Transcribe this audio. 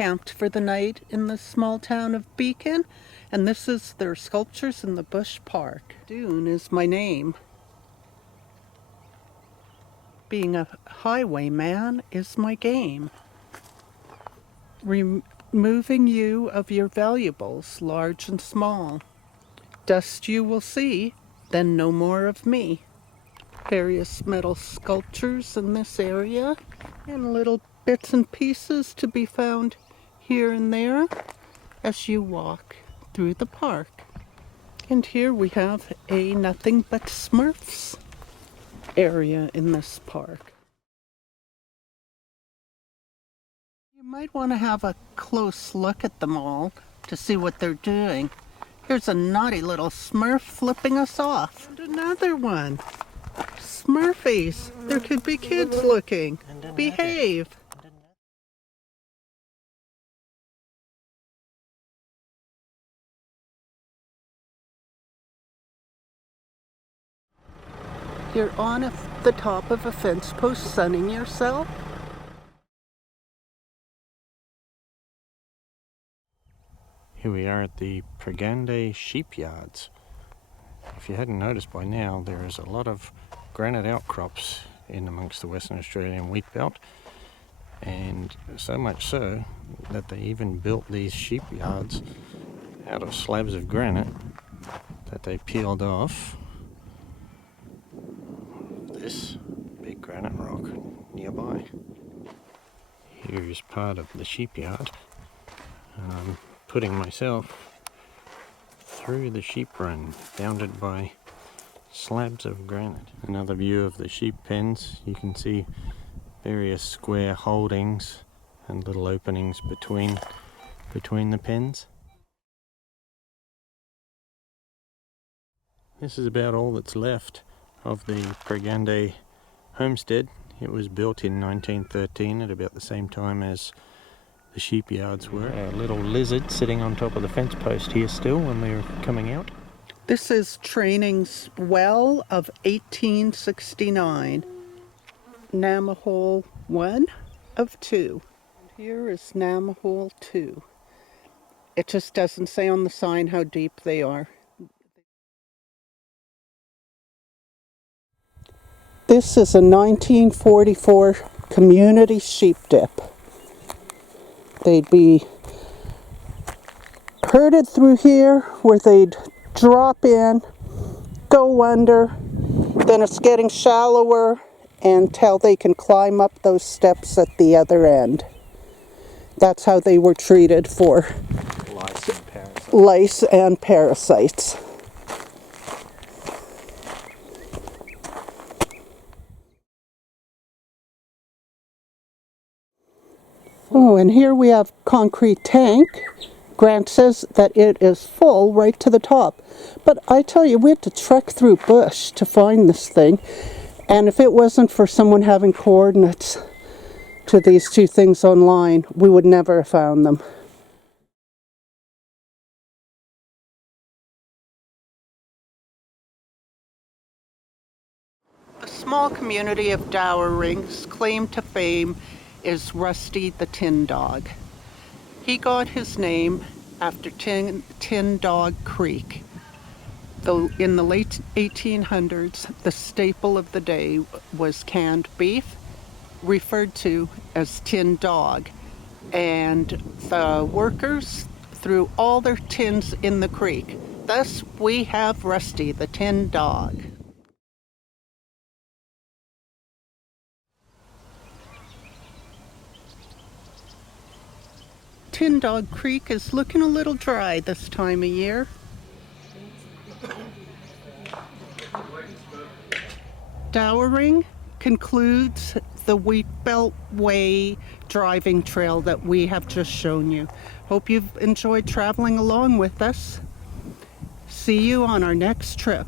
camped for the night in the small town of Beacon, and this is their sculptures in the Bush Park. Dune is my name. Being a highwayman is my game. Removing you of your valuables, large and small. Dust you will see, then no more of me. Various metal sculptures in this area, and little bits and pieces to be found here and there as you walk through the park. And here we have a nothing but Smurfs area in this park. You might want to have a close look at them all to see what they're doing. Here's a naughty little Smurf flipping us off. And another one. Smurfies. There could be kids looking. Behave. You're on the top of a fence post sunning yourself. Here we are at the Pergandes Sheep Yards. If you hadn't noticed by now, there is a lot of granite outcrops in amongst the Western Australian Wheatbelt, and so much so that they even built these sheep yards out of slabs of granite that they peeled off this big granite rock nearby. Here is part of the sheep yard. Putting myself through the sheep run, bounded by slabs of granite. Another view of the sheep pens. You can see various square holdings and little openings between the pens. This is about all that's left of the Pergandes homestead. It was built in 1913 at about the same time as the sheep yards were. A little lizard sitting on top of the fence post here still when we were coming out. This is Trayning's well of 1869. Gnamma hole 1 of 2. Here is Gnamma hole 2. It just doesn't say on the sign how deep they are. This is a 1944 community sheep dip. They'd be herded through here where they'd drop in, go under, then it's getting shallower until they can climb up those steps at the other end. That's how they were treated for lice and parasites. Oh, and here we have concrete tank. Grant says that it is full right to the top. But I tell you, we had to trek through bush to find this thing. And if it wasn't for someone having coordinates to these two things online, we would never have found them. The small community of Dowering's claim to fame is Rusty the Tin Dog. He got his name after Tin Dog Creek. In the late 1800s, the staple of the day was canned beef, referred to as tin dog, and the workers threw all their tins in the creek. Thus, we have Rusty the Tin Dog. Tin Dog Creek is looking a little dry this time of year. Dowering concludes the Wheatbelt Way driving trail that we have just shown you. Hope you've enjoyed traveling along with us. See you on our next trip.